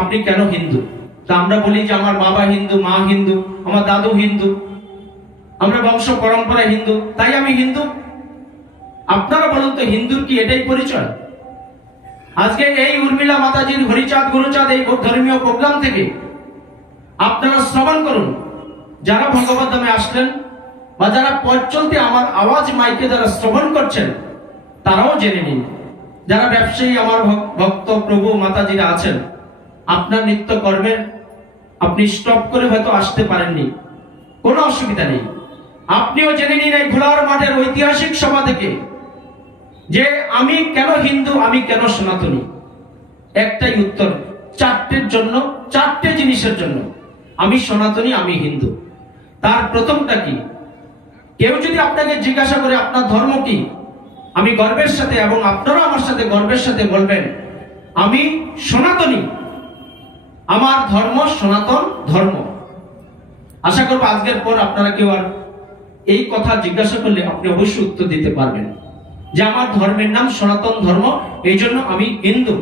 আপনি কেন হিন্দু? তা আমরা বলি যে আমার বাবা হিন্দু, মা হিন্দু, আমার দাদু হিন্দু, আমরা বংশ পরম্পরা হিন্দু, তাই আমি হিন্দু। আপনারা বলুন তো, হিন্দুর কি এটাই পরিচয়? আজকে এই উর্মিলা মাতাজির হরিচাঁদ গুরুচাঁদ এই ধর্মীয় প্রোগ্রাম থেকে আপনারা শ্রবণ করুন, যারা ভগবত ধামে আসলেন বা যারা পথ চলতে আমার আওয়াজ মাইকে যারা শ্রবণ করছেন, তারাও জেনে নিন। যারা ব্যবসায়ী আমার ভক্ত প্রভু মাতাজিরা আছেন, আপনার নিত্য কর্মের আপনি স্টপ করে হয়তো আসতে পারেননি, কোনো অসুবিধা নেই। আপনিও জেনে নিন এই ঘোড়ার মাঠের ঐতিহাসিক সভা থেকে যে আমি কেন হিন্দু, আমি কেন সনাতনী। একটাই উত্তর, চারটের জন্য, চারটে জিনিসের জন্য আমি সনাতনী, আমি হিন্দু। তার প্রথমটা কি? কেউ যদি আপনাকে জিজ্ঞাসা করে আপনার ধর্ম কি, আমি গর্বের সাথে, এবং আপনারা আমার সাথে গর্বের সাথে বলবেন আমি সনাতনী, আমার ধর্ম সনাতন ধর্ম। আশা করব আজকের পর আপনারা কেউ আর এই কথা জিজ্ঞাসা করলে আপনি অবশ্যই উত্তর দিতে পারবেন যে আমার ধর্মের নাম সনাতন ধর্ম, এই জন্য আমি হিন্দু।